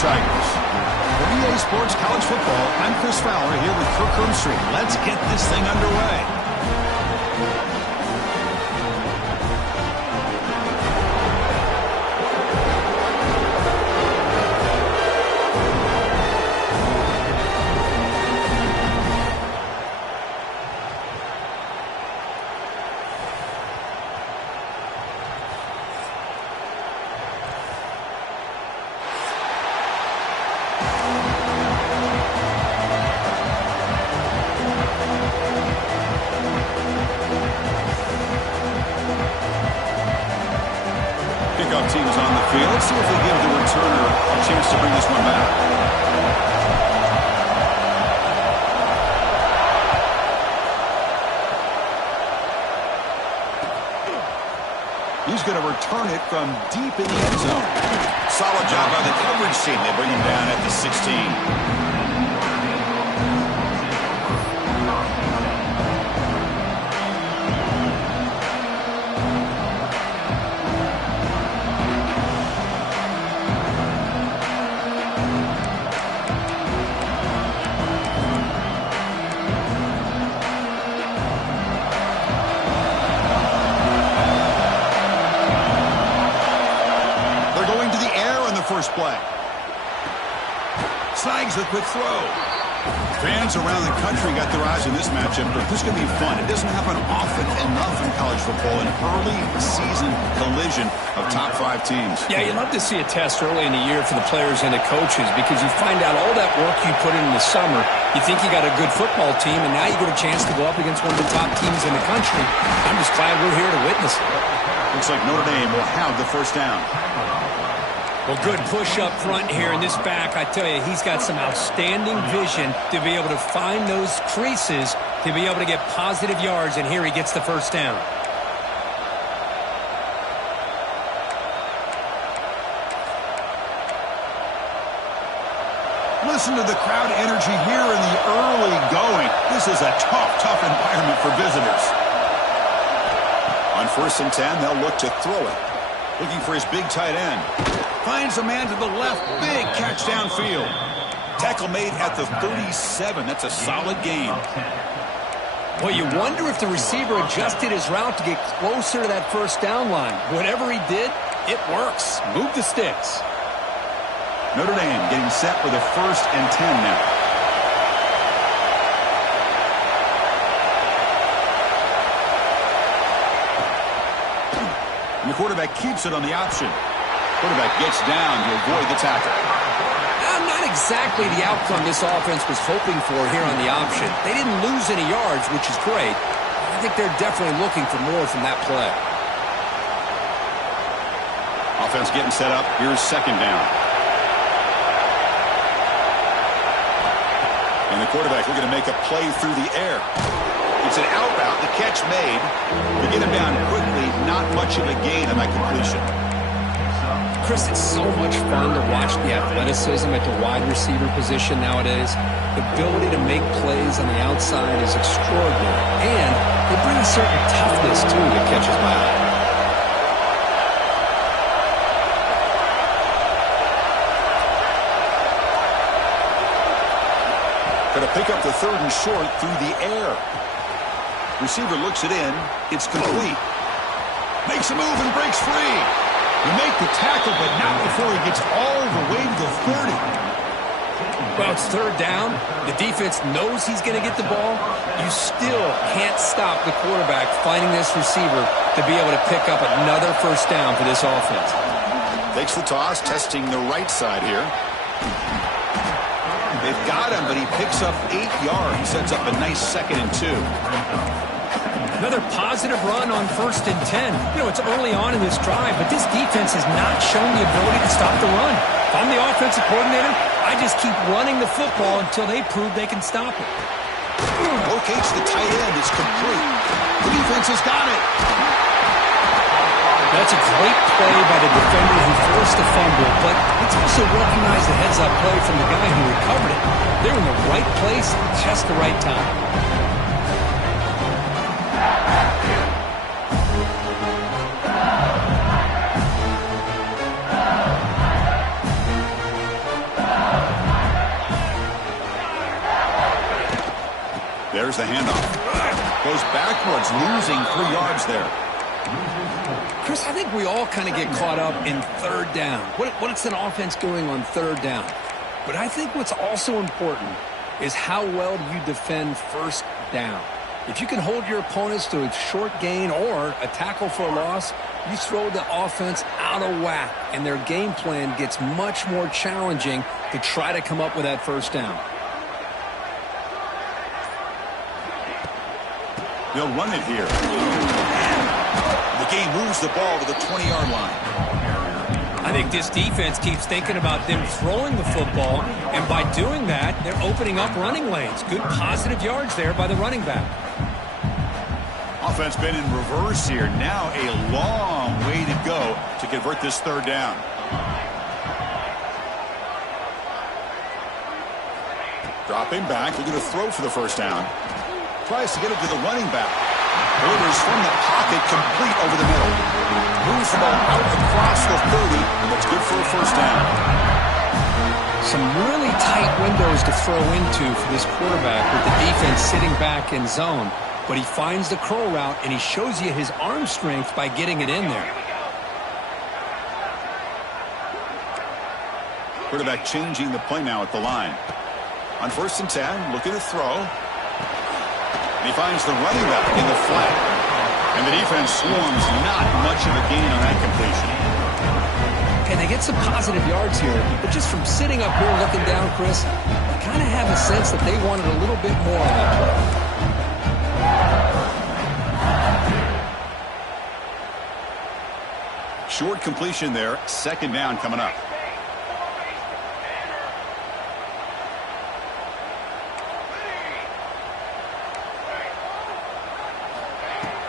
Tigers. For EA Sports College Football, I'm Chris Fowler here with Kirk Herbstreit. Let's get this thing underway. Kickoff team is on the field. Let's see if they give the returner a chance to bring this one back. He's going to return it from deep in the end zone. Solid job by the coverage team. They bring him down at the 16. First play. Snags the quick throw. Fans around the country got their eyes on this matchup, but this is going to be fun. It doesn't happen often enough in college football, an early season collision of top 5 teams. Yeah, you love to see a test early in the year for the players and the coaches because you find out all that work you put in the summer. You think you got a good football team, and now you get a chance to go up against one of the top teams in the country. I'm just glad we're here to witness it. Looks like Notre Dame will have the first down. Well, good push up front here in this back. I tell you, he's got some outstanding vision to be able to find those creases, to be able to get positive yards, and here he gets the first down. Listen to the crowd energy here in the early going. This is a tough environment for visitors. On 1st and 10, they'll look to throw it. Looking for his big tight end. Finds a man to the left. Big catch downfield. Tackle made at the 37. That's a solid gain. Well, you wonder if the receiver adjusted his route to get closer to that first down line. Whatever he did, it works. Move the sticks. Notre Dame getting set with a 1st and 10 now. And the quarterback keeps it on the option. Quarterback gets down to avoid the tackle. Not exactly the outcome this offense was hoping for here on the option. They didn't lose any yards, which is great. I think they're definitely looking for more from that play. Offense getting set up. Here's 2nd down. And the quarterback looking to make a play through the air. It's an out route. The catch made. They get him down quickly. Not much of a gain on that completion. Chris, it's so much fun to watch the athleticism at the wide receiver position nowadays. The ability to make plays on the outside is extraordinary. And they bring a certain toughness, too, that catches my eye. Going to pick up the 3rd and short through the air. Receiver looks it in. It's complete. Makes a move and breaks free. You make the tackle, but not before he gets all the way to the 30. Well, it's 3rd down. The defense knows he's going to get the ball. You still can't stop the quarterback finding this receiver to be able to pick up another first down for this offense. Takes the toss, testing the right side here. They've got him, but he picks up 8 yards. Sets up a nice 2nd and 2. Another positive run on 1st and 10. You know, it's early on in this drive, but this defense has not shown the ability to stop the run. If I'm the offensive coordinator, I just keep running the football until they prove they can stop it. Locates the tight end. It's complete. The defense has got it. That's a great play by the defender who forced the fumble, but it's also recognized the heads-up play from the guy who recovered it. They're in the right place at just the right time. the handoff. Goes backwards, losing 3 yards there. Chris, I think we all kind of get caught up in third down. What's an offense doing on third down? But I think what's also important is how well do you defend first down. If you can hold your opponents to a short gain or a tackle for a loss, you throw the offense out of whack, and their game plan gets much more challenging to try to come up with that first down. They'll run it here. The game moves the ball to the 20-yard line. I think this defense keeps thinking about them throwing the football, and by doing that, they're opening up running lanes. Good positive yards there by the running back. Offense been in reverse here. Now a long way to go to convert this third down. Dropping back, looking to throw for the first down. Tries to get it to the running back. Delivers from the pocket, complete over the middle. Moves the ball out across the 30. That's good for a first down. Some really tight windows to throw into for this quarterback with the defense sitting back in zone. But he finds the crow route, and he shows you his arm strength by getting it in there. Quarterback changing the play now at the line. On 1st and 10, looking to throw. And he finds the running back in the flat. And the defense swarms, not much of a gain on that completion. And they get some positive yards here, but just from sitting up here looking down, Chris, I kind of have a sense that they wanted a little bit more on that play. Short completion there. 2nd down coming up.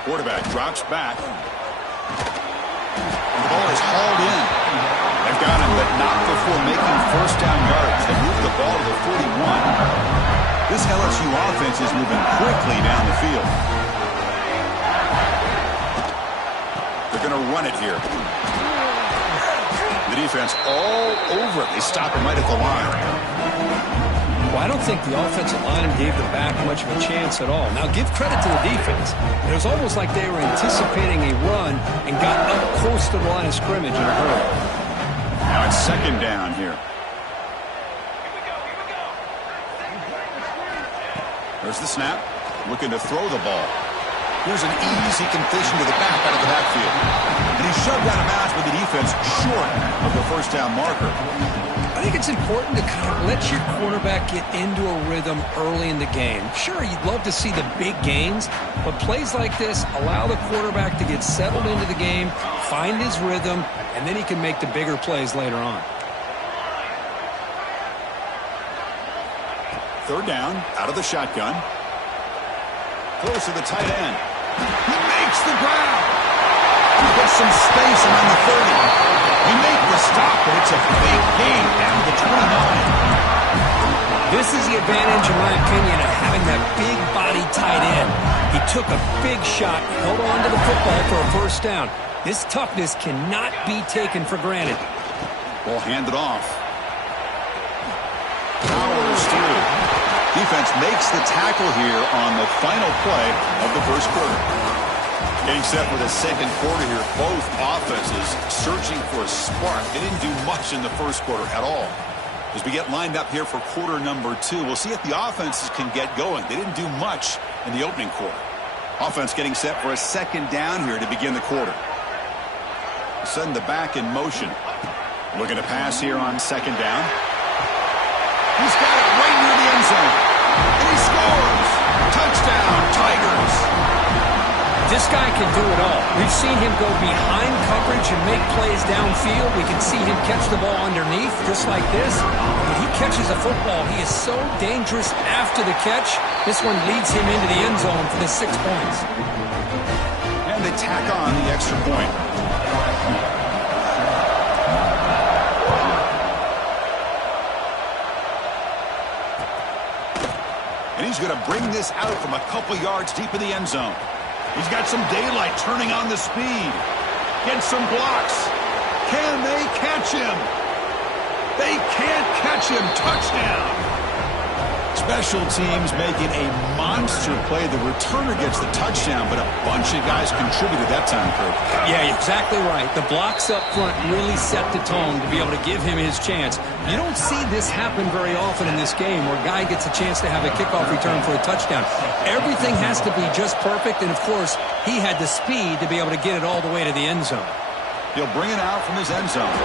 Quarterback drops back. And the ball is hauled in. They've got him, but not before making first down yards. They move the ball to the 41. This LSU offense is moving quickly down the field. They're going to run it here. The defense all over it. They stop him right at the line. Well, I don't think the offensive line gave the back much of a chance at all. Now, give credit to the defense. It was almost like they were anticipating a run and got up close to the line of scrimmage in a hurry. Now it's 2nd down here. There's the snap. Looking to throw the ball. Here's an easy completion to the back out of the backfield. And he's shoved out of bounds with the defense short of the first down marker. I think it's important to kind of let your quarterback get into a rhythm early in the game. Sure, you'd love to see the big gains, but plays like this allow the quarterback to get settled into the game, find his rhythm, and then he can make the bigger plays later on. 3rd down, out of the shotgun. Close to the tight end. He makes the ground. He gets some space around the 30. He made the stop, but it's a big gain down to the 29. This is the advantage, in my opinion, of having that big body tight end. He took a big shot, held on to the football for a first down. This toughness cannot be taken for granted. Ball handed off. Powers through. Defense makes the tackle here on the final play of the first quarter. Getting set for the second quarter here. Both offenses searching for a spark. They didn't do much in the first quarter at all. As we get lined up here for quarter number 2, we'll see if the offenses can get going. They didn't do much in the opening quarter. Offense getting set for a 2nd down here to begin the quarter. Sending the back in motion. Looking to pass here on 2nd down. He's got it right near the end zone. And he scores. Touchdown, Tigers. This guy can do it all. We've seen him go behind coverage and make plays downfield. We can see him catch the ball underneath just like this. When he catches a football, he is so dangerous after the catch. This one leads him into the end zone for the 6 points. And they tack on the extra point. And he's going to bring this out from a couple yards deep in the end zone. He's got some daylight turning on the speed. Gets some blocks. Can they catch him? They can't catch him. Touchdown. Special teams making a monster play. The returner gets the touchdown, but a bunch of guys contributed that time, Kirk. Yeah, you're exactly right. The blocks up front really set the tone to be able to give him his chance. You don't see this happen very often in this game where a guy gets a chance to have a kickoff return for a touchdown. Everything has to be just perfect, and of course, he had the speed to be able to get it all the way to the end zone. He'll bring it out from his end zone.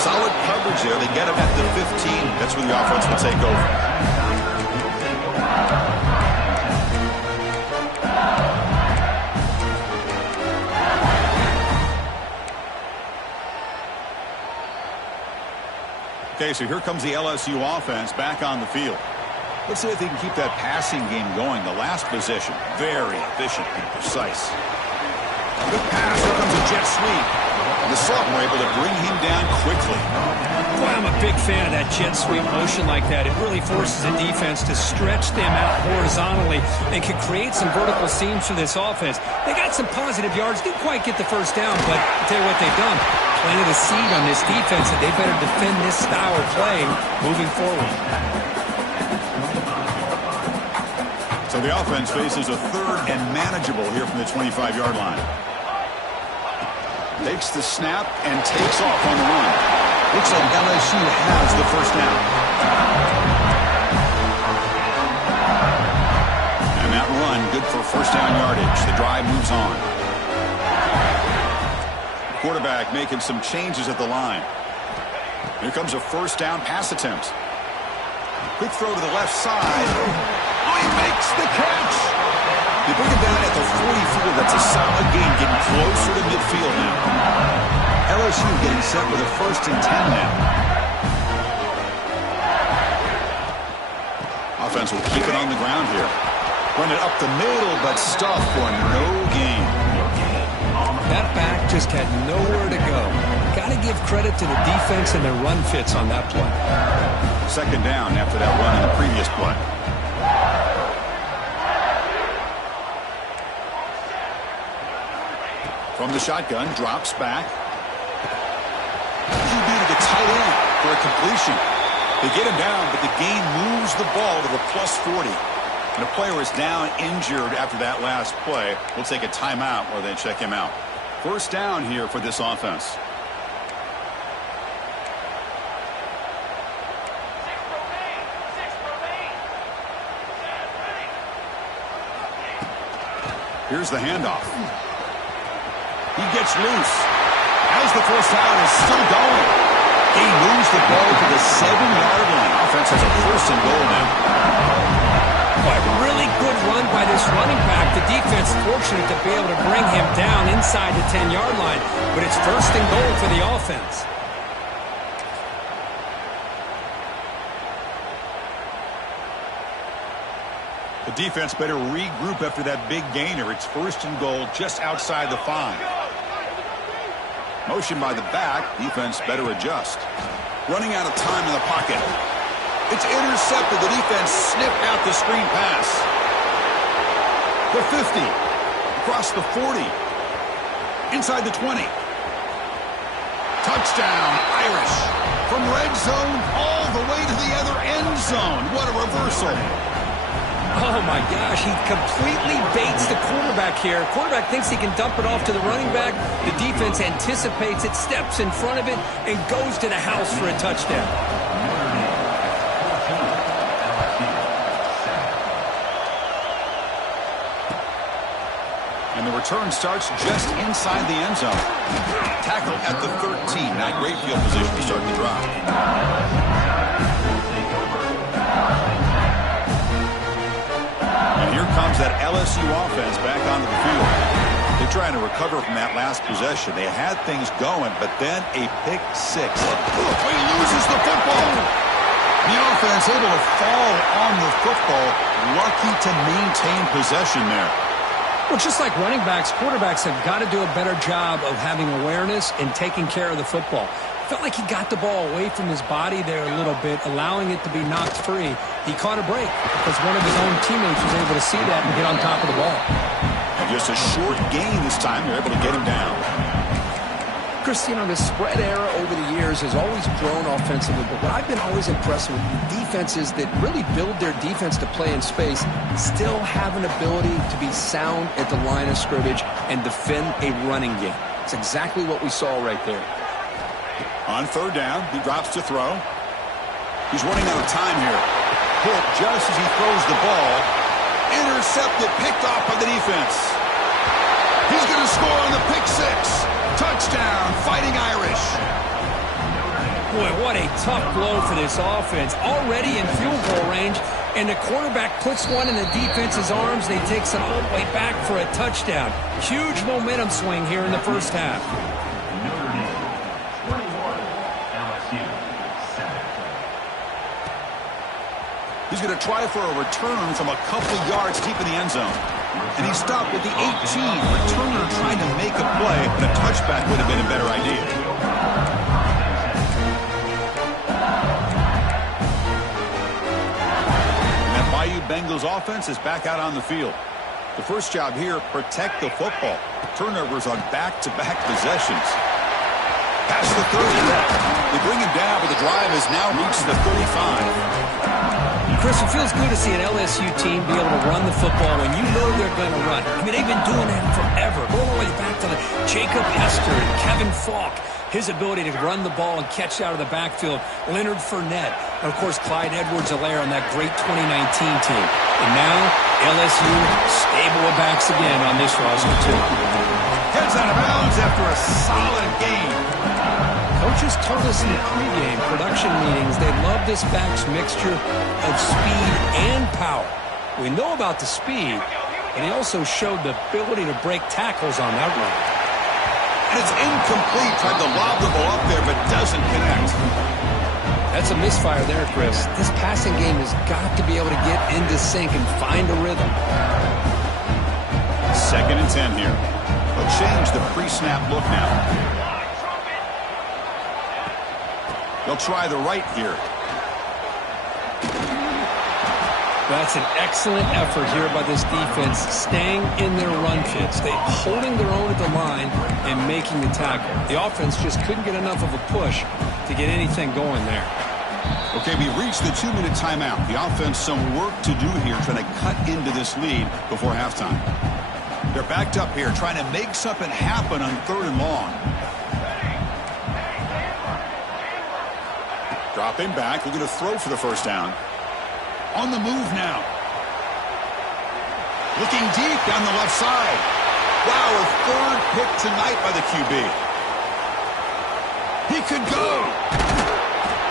Solid coverage there. They get him at the 15. That's where the offense will take over. Okay, so here comes the LSU offense back on the field. Let's see if they can keep that passing game going. The last possession, very efficient and precise. Good pass. Here comes a jet sweep. And the Sultan were able to bring him down quickly. Boy, I'm a big fan of that jet sweep motion like that. It really forces the defense to stretch them out horizontally and can create some vertical seams for this offense. They got some positive yards. Didn't quite get the first down, but I'll tell you what they've done. Planted a seed on this defense that they better defend this style of play moving forward. So the offense faces a third and manageable here from the 25-yard line. Takes the snap and takes off on the run. Looks like LSU has the first down. And that run, good for first down yardage. The drive moves on. Quarterback making some changes at the line. Here comes a first down pass attempt. Quick throw to the left side. Oh, he makes the catch. They bring him down at the 44. That's a solid gain, getting closer to midfield now. LSU getting set with a 1st and 10 now. Offense will keep it on the ground here. Run it up the middle, but stuffed for no gain. That back just had nowhere to go. Got to give credit to the defense and their run fits on that play. Second down after that run in the previous play. From the shotgun, drops back. QB to the tight end for a completion. They get him down, but the gain moves the ball to the +40. And the player is down injured after that last play. We'll take a timeout while they check him out. First down here for this offense. Here's the handoff. He gets loose. As the first down is still going. He moves the ball to the 7-yard line. Offense has a 1st and goal now. Boy, really good run by this running back. The defense fortunate to be able to bring him down inside the 10-yard line. But it's 1st and goal for the offense. The defense better regroup after that big gainer. It's 1st and goal just outside the 5. Motion by the back. Defense better adjust. Running out of time in the pocket. It's intercepted. The defense snipped out the screen pass. The 50. Across the 40. Inside the 20. Touchdown, Irish. From red zone all the way to the other end zone. What a reversal. Oh, my gosh, he completely baits the quarterback here. Quarterback thinks he can dump it off to the running back. The defense anticipates it, steps in front of it, and goes to the house for a touchdown. And the return starts just inside the end zone. Tackle at the 13. Not great field position to start the drive. Here comes that LSU offense back onto the field. They're trying to recover from that last possession. They had things going, but then a pick 6. He loses the football. The offense able to fall on the football. Lucky to maintain possession there. Well, just like running backs, quarterbacks have got to do a better job of having awareness and taking care of the football. Felt like he got the ball away from his body there a little bit, allowing it to be knocked free. He caught a break because one of his own teammates was able to see that and get on top of the ball. And just a short gain this time. They're able to get him down. Chris, the spread era over the years has always grown offensively, but what I've been always impressed with defenses that really build their defense to play in space still have an ability to be sound at the line of scrimmage and defend a running game. It's exactly what we saw right there. On third down, he drops to throw. He's running out of time here. Hit just as he throws the ball. Intercepted, picked off by the defense. He's going to score on the pick six. Touchdown, Fighting Irish. Boy, what a tough blow for this offense. Already in field goal range, and the quarterback puts one in the defense's arms. They takes it all the way back for a touchdown. Huge momentum swing here in the first half. He's going to try for a return from a couple yards deep in the end zone. And he stopped at the 18. Returner trying to make a play, but a touchback would have been a better idea. And that Bayou Bengals offense is back out on the field. The first job here, protect the football. Turnovers on back-to-back possessions. Past the 30. They bring him down, but the drive has now reached the 35. Chris, it feels good to see an LSU team be able to run the football when you know they're going to run. I mean, they've been doing that forever. Go all the way back to Jacob Hester and Kevin Falk. His ability to run the ball and catch out of the backfield. Leonard Fournette. And, of course, Clyde Edwards-Helaire on that great 2019 team. And now, LSU stable of backs again on this roster, too. Heads out of bounds after a solid game. Coaches told us in the pregame production meetings they love this back's mixture of speed and power. We know about the speed, but he also showed the ability to break tackles on that run. And it's incomplete. Tried to lob the ball up there, but doesn't connect. That's a misfire there, Chris. This passing game has got to be able to get into sync and find a rhythm. 2nd and 10 here. They'll change the pre-snap look now. They'll try the right here. That's an excellent effort here by this defense, staying in their run fits. They holding their own at the line and making the tackle. The offense just couldn't get enough of a push to get anything going there. Okay, we reached the 2-minute timeout. The offense some work to do here, trying to cut into this lead before halftime. They're backed up here, trying to make something happen on 3rd and long. Dropping back, looking to throw for the first down. On the move now. Looking deep down the left side. Wow, a 3rd pick tonight by the QB. He could go.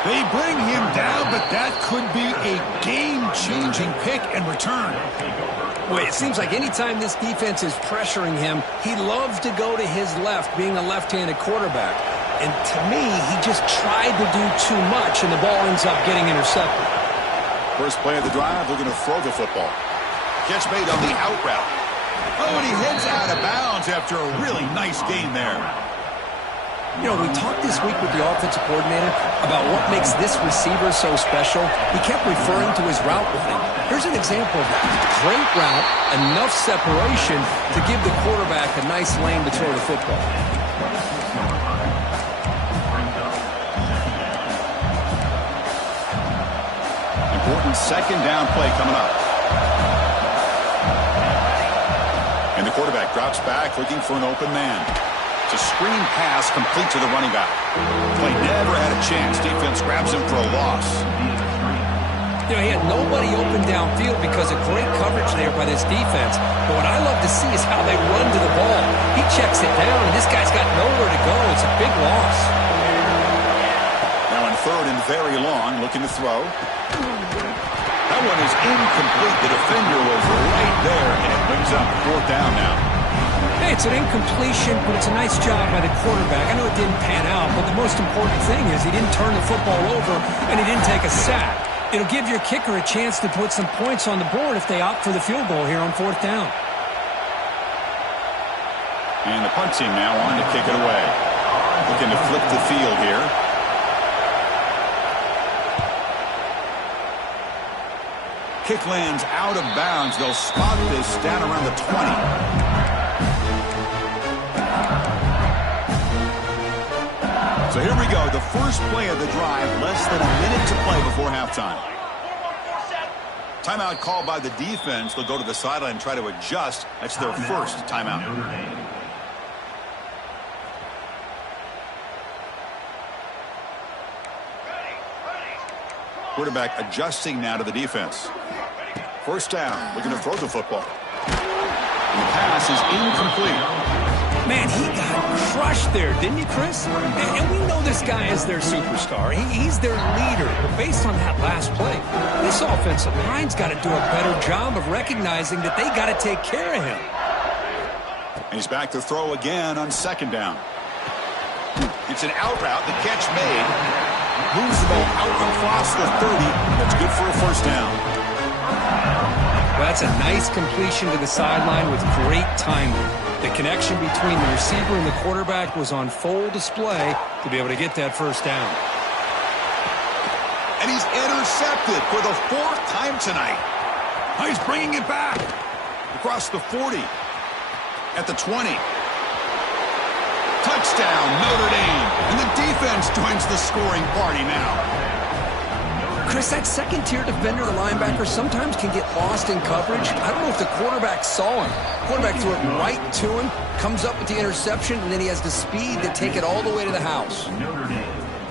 They bring him down, but that could be a game-changing pick and return. Boy, it seems like anytime this defense is pressuring him, he loves to go to his left, being a left-handed quarterback. And to me, he just tried to do too much, and the ball ends up getting intercepted. First play of the drive, looking to throw the football. Catch made on the out route. Oh, and he heads out of bounds after a really nice gain there. You know, we talked this week with the offensive coordinator about what makes this receiver so special. He kept referring to his route running. Here's an example of that. Great route, enough separation to give the quarterback a nice lane to throw the football. Important 2nd down play coming up. And the quarterback drops back, looking for an open man. It's a screen pass complete to the running back. Play never had a chance. Defense grabs him for a loss. You know, he had nobody open downfield because of great coverage there by this defense. But what I love to see is how they run to the ball. He checks it down, and this guy's got nowhere to go. It's a big loss. Now in 3rd and very long, looking to throw. That one is incomplete. The defender was right there, and it brings up 4th down now. Hey, it's an incompletion, but it's a nice job by the quarterback. I know it didn't pan out, but the most important thing is he didn't turn the football over, and he didn't take a sack. It'll give your kicker a chance to put some points on the board if they opt for the field goal here on 4th down. And the punt team now on to kick it away. Looking to flip the field here. Kick lands out of bounds. They'll spot this down around the 20. So here we go, the first play of the drive, less than a minute to play before halftime. Timeout called by the defense. They'll go to the sideline and try to adjust. That's their first timeout. Quarterback adjusting now to the defense. First down, looking to throw the football. And the pass is incomplete. Man, he got crushed there, didn't he, Chris? And we know this guy is their superstar. He's their leader. But based on that last play, this offensive line's got to do a better job of recognizing that they got to take care of him. And he's back to throw again on second down. It's an out route. The catch made. Moves the ball out across the 30. That's good for a first down. Well, that's a nice completion to the sideline with great timing. The connection between the receiver and the quarterback was on full display to be able to get that first down. And he's intercepted for the fourth time tonight. He's bringing it back. Across the 40. At the 20. Touchdown, Notre Dame. And the defense joins the scoring party now. Chris, that second-tier defender or linebacker sometimes can get lost in coverage. I don't know if the quarterback saw him. Quarterback threw it right to him, comes up with the interception, and then he has the speed to take it all the way to the house.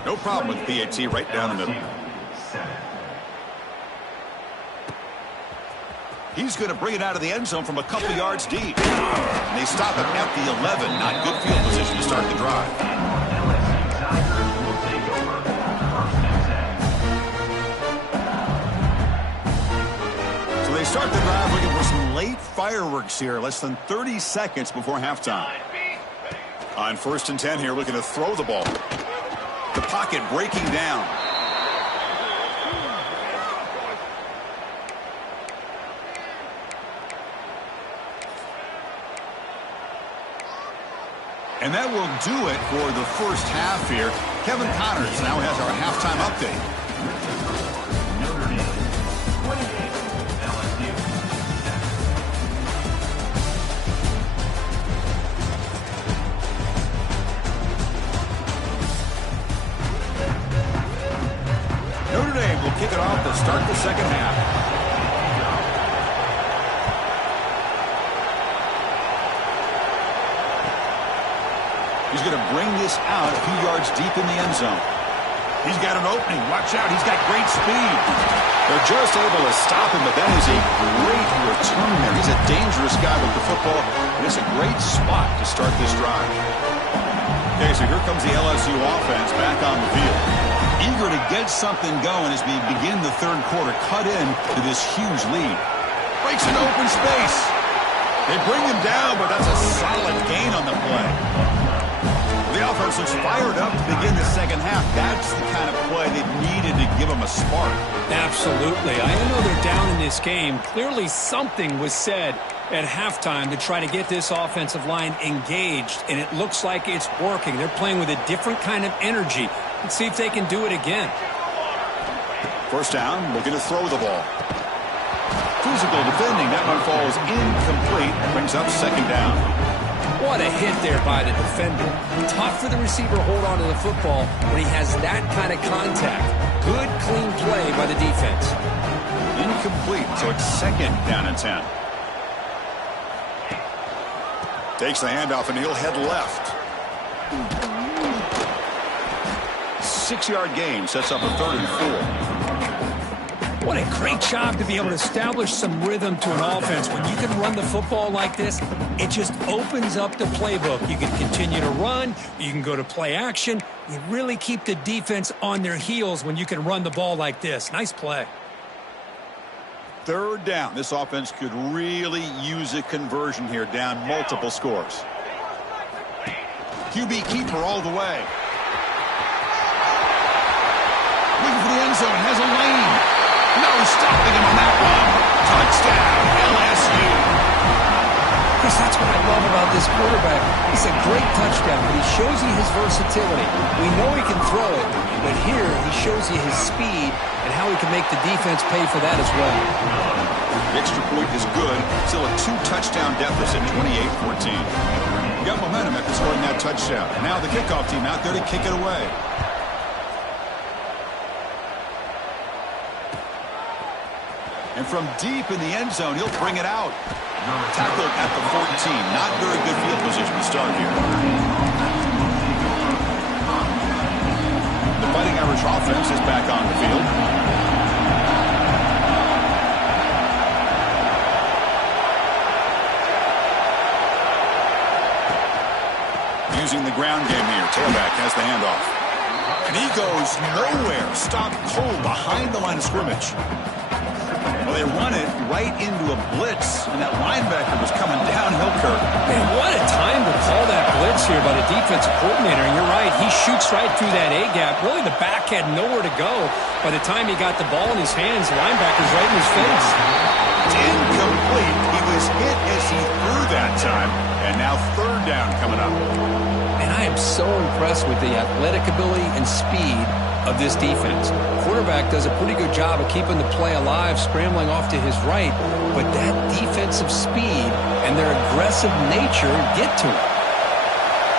No problem with PAT right down the middle. He's going to bring it out of the end zone from a couple yards deep. And they stop him at the 11. Not good field position to start the drive. They start the drive looking for some late fireworks here. Less than 30 seconds before halftime. On 1st and 10 here, looking to throw the ball. The pocket breaking down. And that will do it for the first half here. Kevin Connors now has our halftime update. Notre Dame will kick it off to start the second half. He's going to bring this out a few yards deep in the end zone. He's got an opening. Watch out. He's got great speed. They're just able to stop him, but that is a great return there. He's a dangerous guy with the football, and it's a great spot to start this drive. Okay, so here comes the LSU offense back on the field. Eager to get something going as we begin the third quarter. Cut in to this huge lead. Breaks an open space. They bring him down, but that's a solid gain on the play. The offense looks fired up to begin the second half. That's the kind of play they needed to give them a spark. Absolutely. I know they're down in this game. Clearly something was said at halftime to try to get this offensive line engaged, and it looks like it's working. They're playing with a different kind of energy. Let's see if they can do it again. First down, looking to throw the ball. Physical defending. That one falls incomplete. Brings up second down. What a hit there by the defender. Tough for the receiver to hold on to the football when he has that kind of contact. Good, clean play by the defense. Incomplete, so it's second down and 10. Takes the handoff, and he'll head left. 6-yard gain sets up a 3rd and 4. What a great job to be able to establish some rhythm to an offense. When you can run the football like this, it just opens up the playbook. You can continue to run. You can go to play action. You really keep the defense on their heels when you can run the ball like this. Nice play. 3rd down. This offense could really use a conversion here, down multiple scores. QB keeper all the way. Looking for the end zone. Has a lane. No stopping him on that one. Touchdown, LSU. Chris, that's what I love about this quarterback. It's a great touchdown, but he shows you his versatility. We know he can throw it, but here he shows you his speed and how he can make the defense pay for that as well. The extra point is good. Still a 2-touchdown deficit, 28-14. got momentum after scoring that touchdown. And now the kickoff team out there to kick it away. And from deep in the end zone, he'll bring it out. Tackled at the 14. Not very good field position to start here. The Fighting Irish offense is back on the field. Using the ground game here. Tailback has the handoff. And he goes nowhere. Stopped cold behind the line of scrimmage. Well, they run it right into a blitz, and that linebacker was coming downhill, Kirk. Man, what a time to call that blitz here by the defensive coordinator. And you're right, he shoots right through that A-gap. Really, the back had nowhere to go. By the time he got the ball in his hands, the linebacker's right in his face. It's incomplete. He was hit as he threw that time, and now third down coming up. And I am so impressed with the athletic ability and speed of this defense. Quarterback does a pretty good job of keeping the play alive, scrambling off to his right, but that defensive speed and their aggressive nature get to him.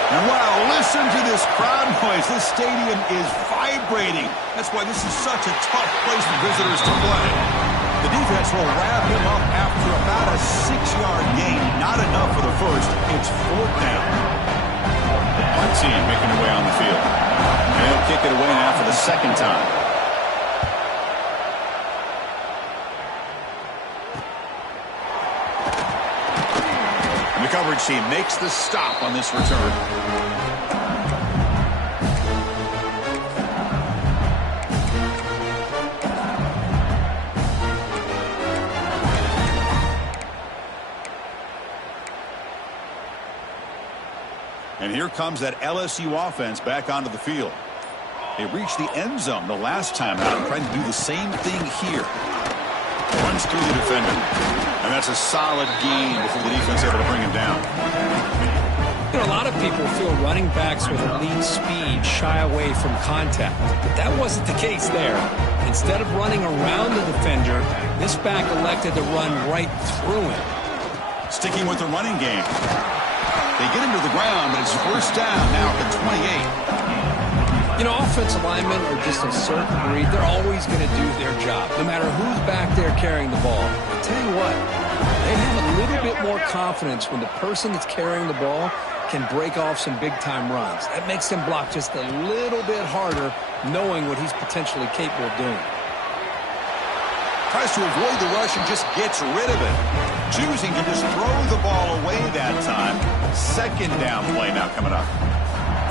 And wow, listen to this crowd noise. This stadium is vibrating. That's why this is such a tough place for visitors to play. The defense will wrap him up after about a 6-yard gain. Not enough for the first. It's fourth down. One team making their way on the field. And they'll kick it away now for the second time. And the coverage team makes the stop on this return. And here comes that LSU offense back onto the field. They reached the end zone the last time out, trying to do the same thing here. Runs through the defender. And that's a solid gain before the defense able to bring him down. You know, a lot of people feel running backs with elite speed shy away from contact. But that wasn't the case there. Instead of running around the defender, this back elected to run right through him. Sticking with the running game. They get him to the ground, but it's first down now at the 28. You know, offensive linemen are just a certain breed. They're always going to do their job, no matter who's back there carrying the ball. I'll tell you what, they have a little bit more confidence when the person that's carrying the ball can break off some big-time runs. That makes them block just a little bit harder, knowing what he's potentially capable of doing. Tries to avoid the rush and just gets rid of it. Choosing to just throw the ball away that time. Second down play now coming up.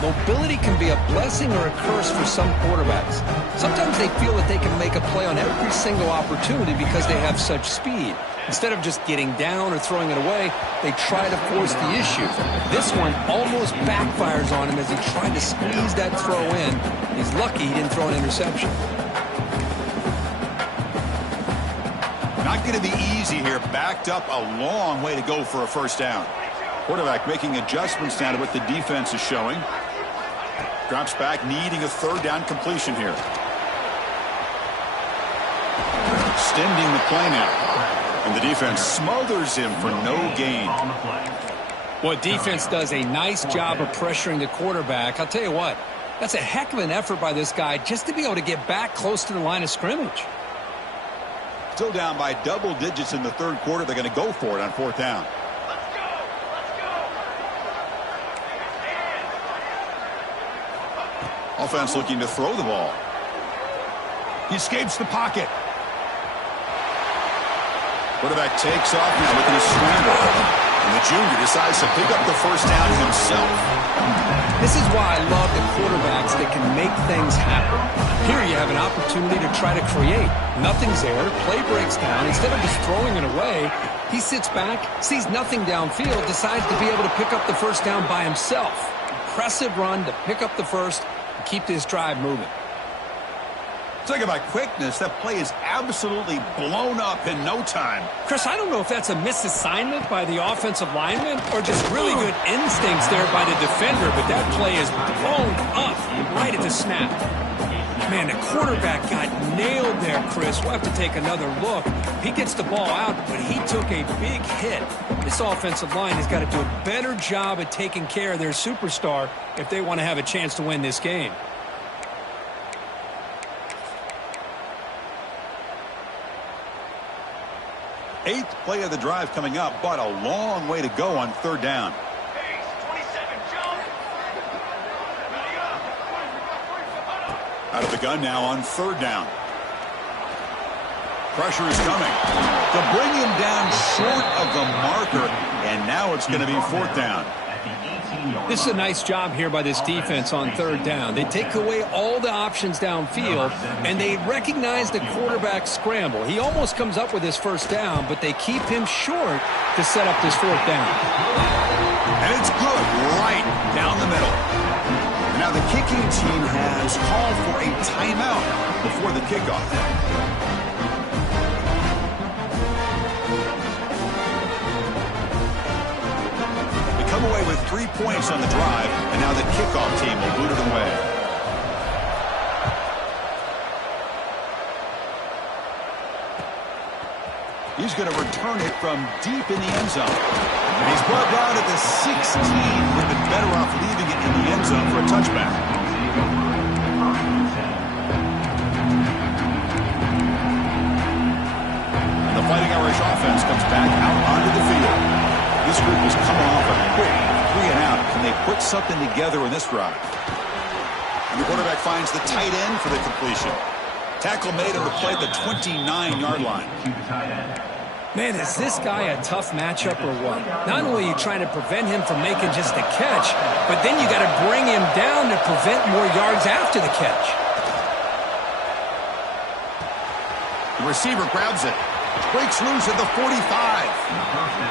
Mobility can be a blessing or a curse for some quarterbacks. Sometimes they feel that they can make a play on every single opportunity because they have such speed. Instead of just getting down or throwing it away, they try to force the issue. This one almost backfires on him as he tried to squeeze that throw in. He's lucky he didn't throw an interception. Not going to be easy here. Backed up a long way to go for a first down. Quarterback making adjustments now to what the defense is showing. Drops back, needing a third down completion here. Extending the play now. And the defense smothers him for no gain. Well, defense does a nice job of pressuring the quarterback. I'll tell you what, that's a heck of an effort by this guy just to be able to get back close to the line of scrimmage. Still down by double digits in the third quarter. They're going to go for it on fourth down. Offense looking to throw the ball. He escapes the pocket. Quarterback takes off now looking to scramble. And the junior decides to pick up the first down himself. This is why I love the quarterbacks that can make things happen. Here you have an opportunity to try to create. Nothing's there. Play breaks down. Instead of just throwing it away, he sits back, sees nothing downfield, decides to be able to pick up the first down by himself. Impressive run to pick up the first and keep this drive moving. Talk about quickness. That play is absolutely blown up in no time. Chris, I don't know if that's a misassignment by the offensive lineman or just really good instincts there by the defender, but that play is blown up right at the snap. Man, the quarterback got nailed there, Chris. We'll have to take another look. He gets the ball out, but he took a big hit. This offensive line has got to do a better job at taking care of their superstar if they want to have a chance to win this game. Eighth play of the drive coming up, but a long way to go on third down. Out of the gun now on third down. Pressure is coming to bring him down short of the marker, and now it's going to be fourth down. This is a nice job here by this defense on third down. They take away all the options downfield, and they recognize the quarterback scramble. He almost comes up with his first down, but they keep him short to set up this fourth down. And it's good right down the middle. Now the kicking team has called for a timeout before the kickoff. Come away with 3 points on the drive, and now the kickoff team will boot it away. He's going to return it from deep in the end zone. And he's brought down at the 16. Would have been better off leaving it in the end zone for a touchback. And the Fighting Irish offense comes back out onto the field. This group is coming off a quick 3 and out. Can they put something together in this drive? And the quarterback finds the tight end for the completion. Tackle made on the play at the 29-yard line. Man, is this guy a tough matchup or what? Not only are you trying to prevent him from making just the catch, but then you got to bring him down to prevent more yards after the catch. The receiver grabs it. Breaks loose at the 45.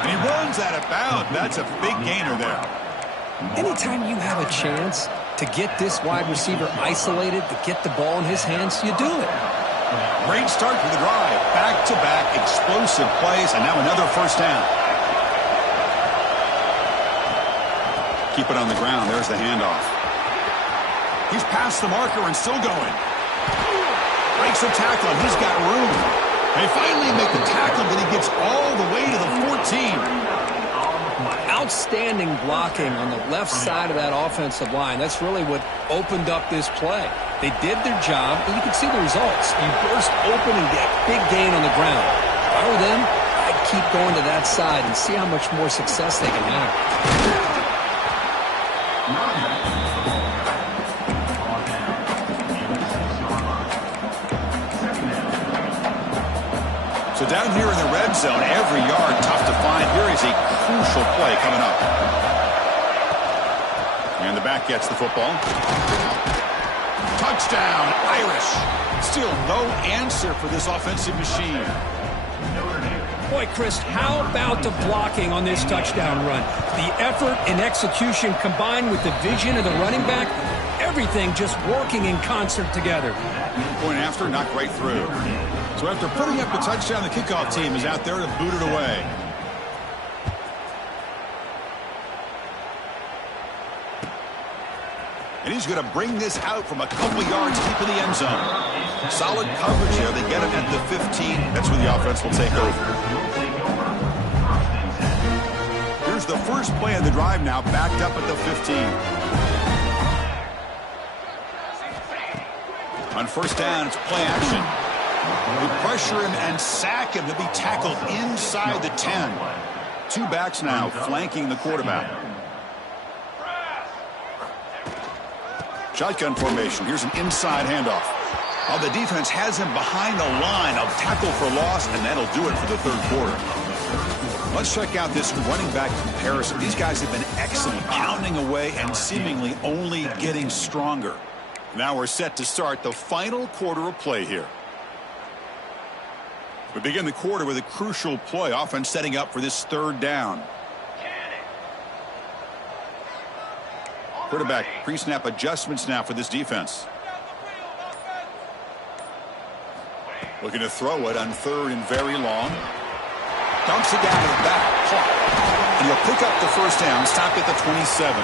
And he runs out of bounds. That's a big gainer there. Anytime you have a chance to get this wide receiver isolated, to get the ball in his hands, you do it. Great start for the drive. Back-to-back explosive plays, and now another first down. Keep it on the ground. There's the handoff. He's past the marker and still going. Breaks a tackle. He's got room. They finally make the tackle, but he gets all the way to the 14. Outstanding blocking on the left side of that offensive line. That's really what opened up this play. They did their job, and you can see the results. You burst open and get a big gain on the ground. If I were them, I'd keep going to that side and see how much more success they can have. So down here in the red zone, every yard tough to find. Here is a crucial play coming up. And the back gets the football. Touchdown, Irish. Still no answer for this offensive machine. Boy, Chris, how about the blocking on this touchdown run? The effort and execution combined with the vision of the running back, everything just working in concert together. Point after, knocked right through. So after putting up the touchdown, the kickoff team is out there to boot it away. And he's going to bring this out from a couple yards deep in the end zone. Solid coverage here. They get him at the 15. That's where the offense will take over. Here's the first play of the drive now, backed up at the 15. On first down, it's play action. They pressure him and sack him. He'll be tackled inside the 10. 2 backs now flanking the quarterback. Shotgun formation. Here's an inside handoff. Oh, the defense has him behind the line. A tackle for loss, and that'll do it for the third quarter. Let's check out this running back comparison. These guys have been excellent, pounding away and seemingly only getting stronger. Now we're set to start the final quarter of play here. We begin the quarter with a crucial play, offense setting up for this third down. Quarterback pre-snap adjustments now for this defense. Looking to throw it on 3rd and very long. Dumps it down to the back. And he'll pick up the first down. Stop at the 27.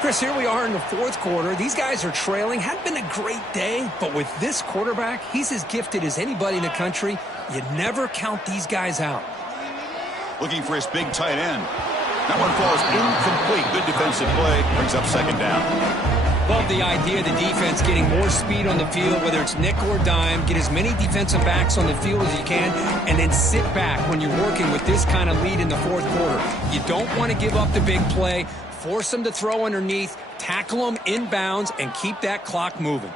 Chris, here we are in the 4th quarter. These guys are trailing. Hadn't been a great day, but with this quarterback, he's as gifted as anybody in the country. You never count these guys out. Looking for his big tight end. That one falls incomplete. Good defensive play. Brings up 2nd down. Love the idea of the defense getting more speed on the field, whether it's nickel or dime. Get as many defensive backs on the field as you can, and then sit back when you're working with this kind of lead in the 4th quarter. You don't want to give up the big play. Force them to throw underneath, tackle them inbounds, and keep that clock moving.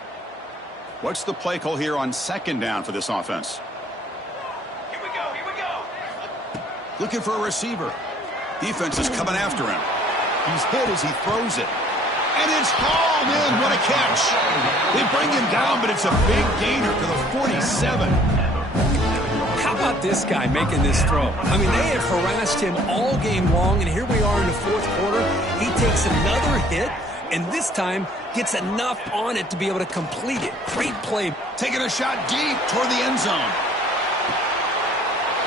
What's the play call here on 2nd down for this offense? Here we go. Looking for a receiver. Defense is coming after him. He's hit as he throws it. And it's hauled in. What a catch. They bring him down, but it's a big gainer to the 47. How about this guy making this throw? I mean, they have harassed him all game long, and here we are in the 4th quarter. He takes another hit, and this time gets enough on it to be able to complete it. Great play. Taking a shot deep toward the end zone.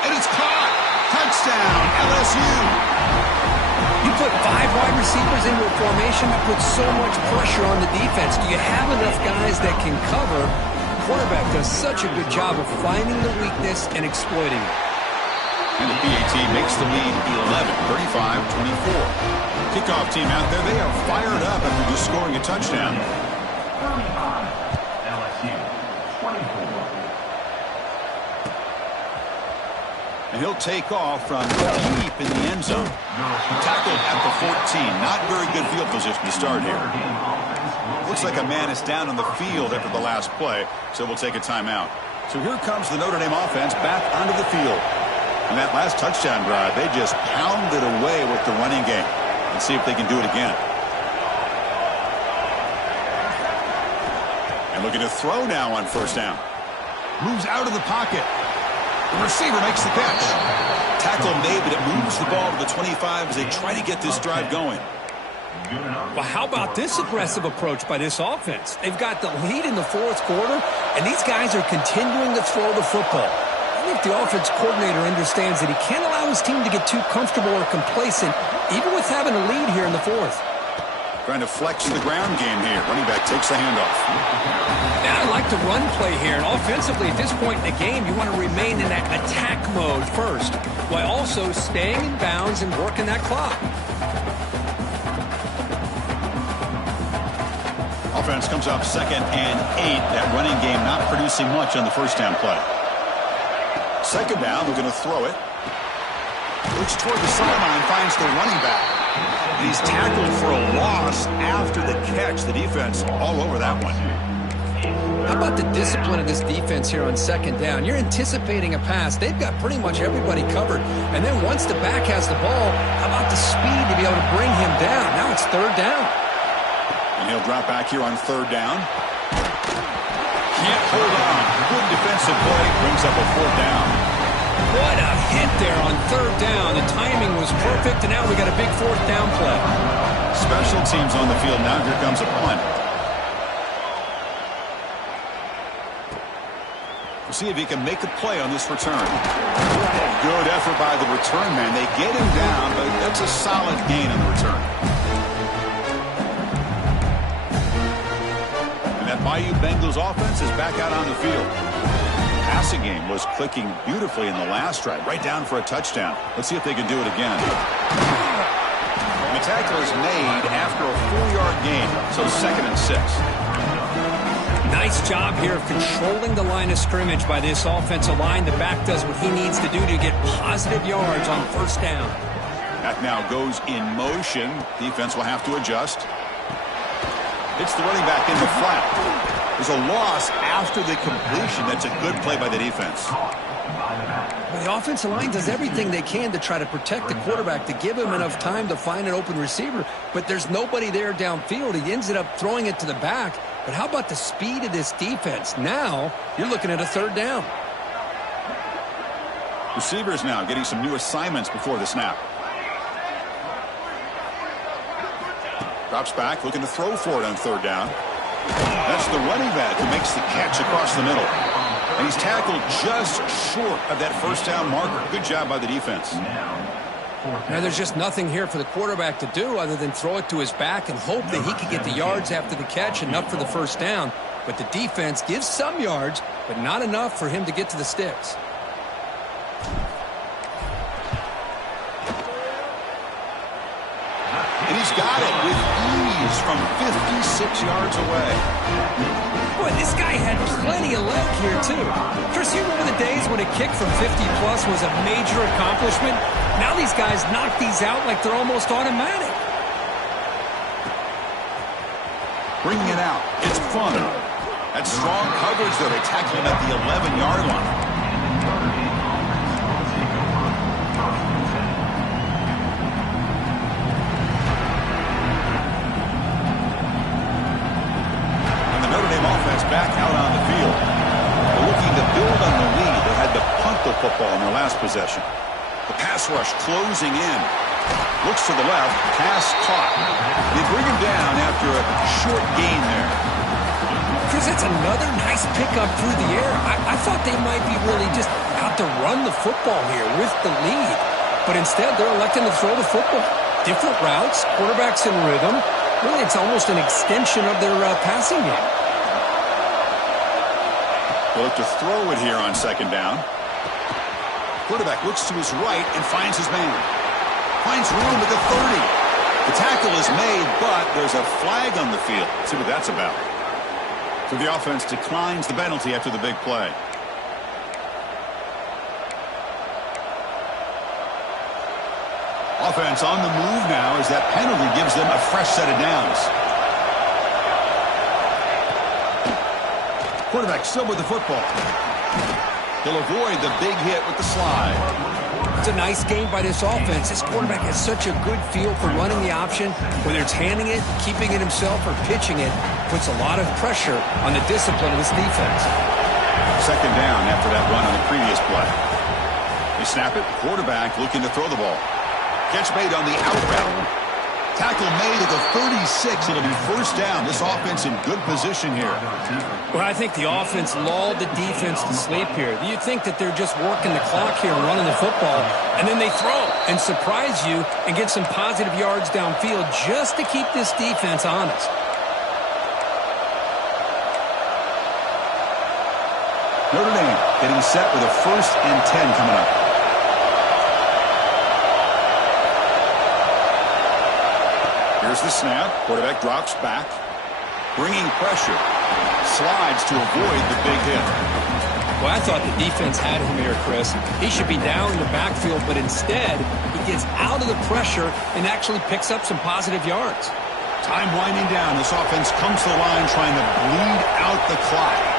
And it's caught. Touchdown, LSU. You put 5 wide receivers into a formation that puts so much pressure on the defense. Do you have enough guys that can cover? Quarterback does such a good job of finding the weakness and exploiting it. And the PAT makes the lead 11, 35-24. Kickoff team out there, they are fired up after just scoring a touchdown. 35, LSU, 24. And he'll take off from deep in the end zone. Tackled at the 14. Not very good field position to start here. Looks like a man is down on the field after the last play, so we'll take a timeout. So here comes the Notre Dame offense back onto the field. And that last touchdown drive, they just pounded away with the running game. Let's see if they can do it again. And looking to throw now on 1st down. Moves out of the pocket. The receiver makes the catch. Tackle made, but it moves the ball to the 25 as they try to get this drive going. Well, how about this aggressive approach by this offense? They've got the lead in the 4th quarter, and these guys are continuing to throw the football. I think the offense coordinator understands that he can't allow his team to get too comfortable or complacent, even with having a lead here in the 4th. Trying to flex the ground game here. Running back takes the handoff. Yeah, I like the run play here. And offensively, at this point in the game, you want to remain in that attack mode first, while also staying in bounds and working that clock. Offense comes up 2nd and 8. That running game not producing much on the 1st down play. 2nd down, we're going to throw it. Looks toward the sideline, finds the running back. He's tackled for a loss after the catch. The defense all over that one. How about the discipline of this defense here on 2nd down? You're anticipating a pass. They've got pretty much everybody covered. And then once the back has the ball, how about the speed to be able to bring him down? Now it's 3rd down. And he'll drop back here on 3rd down. Can't hold on. Good defensive play. Brings up a 4th down. What a hit there on 3rd down. The timing was perfect, and now we got a big 4th down play. Special teams on the field. Now here comes a punt. We'll see if he can make a play on this return. Good effort by the return man. They get him down, but that's a solid gain on the return. And that Bayou Bengals offense is back out on the field. The passing game was clicking beautifully in the last drive, right down for a touchdown. Let's see if they can do it again. And the tackle is made after a 4-yard gain, so 2nd and 6. Nice job here of controlling the line of scrimmage by this offensive line. The back does what he needs to do to get positive yards on 1st down. Back now goes in motion. Defense will have to adjust. It's the running back in the flat. There's a loss after the completion. That's a good play by the defense. Well, the offensive line does everything they can to try to protect the quarterback, to give him enough time to find an open receiver. But there's nobody there downfield. He ends up throwing it to the back. But how about the speed of this defense? Now you're looking at a 3rd down. Receivers now getting some new assignments before the snap. Drops back, looking to throw for it on 3rd down. That's the running back who makes the catch across the middle. And he's tackled just short of that first down marker. Good job by the defense. Now, there's just nothing here for the quarterback to do other than throw it to his back and hope that he can get the yards after the catch, enough for the first down. But the defense gives some yards, but not enough for him to get to the sticks. And he's got it with ease from 56 yards away. Boy, this guy had plenty of leg here, too. Chris, you remember the days when a kick from 50-plus was a major accomplishment? Now these guys knock these out like they're almost automatic. Bringing it out. It's fun. That's strong coverage, though. They tackle him at the 11-yard line. Back out on the field. They're looking to build on the lead. They had to punt the football in their last possession. The pass rush closing in. Looks to the left. Pass caught. They bring him down after a short gain there. Chris, that's another nice pickup through the air. I thought they might be really just out to run the football here with the lead. But instead, they're electing to throw the football. Different routes, quarterbacks in rhythm. Really, it's almost an extension of their passing game. They'll look to throw it here on second down. Quarterback looks to his right and finds his man. Finds room at the 30. The tackle is made, but there's a flag on the field. Let's see what that's about. So the offense declines the penalty after the big play. Offense on the move now as that penalty gives them a fresh set of downs. Quarterback still with the football. He'll avoid the big hit with the slide. It's a nice game by this offense. This quarterback has such a good feel for running the option. Whether it's handing it, keeping it himself, or pitching it, puts a lot of pressure on the discipline of this defense. Second down after that run on the previous play. They snap it. Quarterback looking to throw the ball. Catch made on the out route. Tackle made at the 36. It'll be first down. This offense in good position here. Well, I think the offense lulled the defense to sleep here. You think that they're just working the clock here and running the football, and then they throw and surprise you and get some positive yards downfield just to keep this defense honest. Notre Dame getting set with a 1st and 10 coming up. Here's the snap. Quarterback drops back. Bringing pressure. Slides to avoid the big hit. Well, I thought the defense had him here, Chris. He should be down in the backfield, but instead, he gets out of the pressure and actually picks up some positive yards. Time winding down. This offense comes to the line trying to bleed out the clock.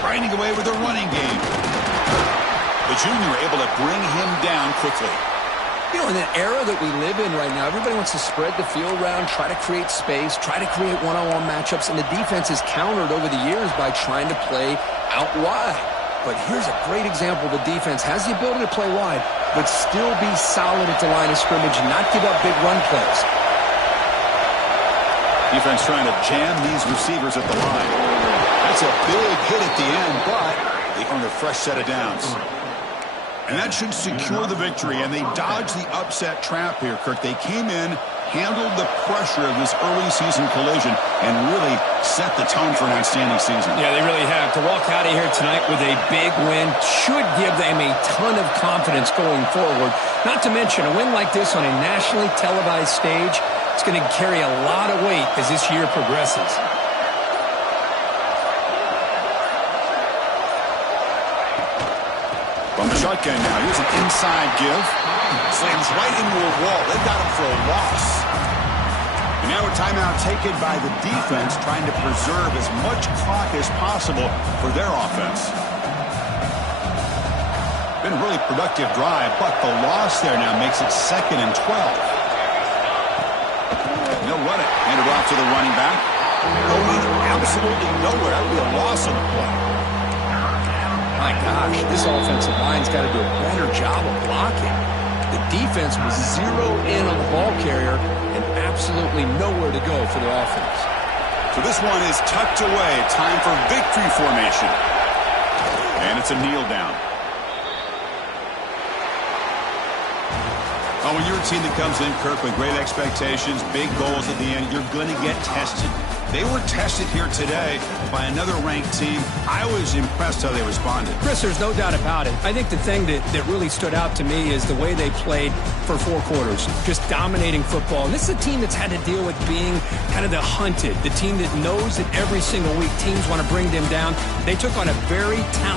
Grinding away with a running game. The junior able to bring him down quickly. You know, in that era that we live in right now, everybody wants to spread the field around, try to create space, try to create one-on-one matchups, and the defense is countered over the years by trying to play out wide. But here's a great example. The defense has the ability to play wide, but still be solid at the line of scrimmage and not give up big run plays. Defense trying to jam these receivers at the line. That's a big hit at the end, but they earn a fresh set of downs. And that should secure the victory, and they dodged the upset trap here, Kirk. They came in, handled the pressure of this early season collision, and really set the tone for an outstanding season. Yeah, they really have. To walk out of here tonight with a big win should give them a ton of confidence going forward. Not to mention, a win like this on a nationally televised stage, it's going to carry a lot of weight as this year progresses. From the shotgun now, here's an inside give. Slams right into a wall. They've got him for a loss. And now a timeout taken by the defense, trying to preserve as much clock as possible for their offense. Been a really productive drive, but the loss there now makes it 2nd and 12. They'll run it. Hand it off to the running back. Going absolutely nowhere. That would be a loss on the play. My gosh, this offensive line's got to do a better job of blocking. The defense was zeroed in on the ball carrier and absolutely nowhere to go for the offense. So this one is tucked away. Time for victory formation. And it's a kneel down. Oh, when you're a team that comes in, Kirk, with great expectations, big goals at the end, you're going to get tested. They were tested here today by another ranked team. I was impressed how they responded. Chris, there's no doubt about it. I think the thing that really stood out to me is the way they played for 4 quarters, just dominating football. And this is a team that's had to deal with being kind of the hunted, the team that knows that every single week teams want to bring them down. They took on a very talented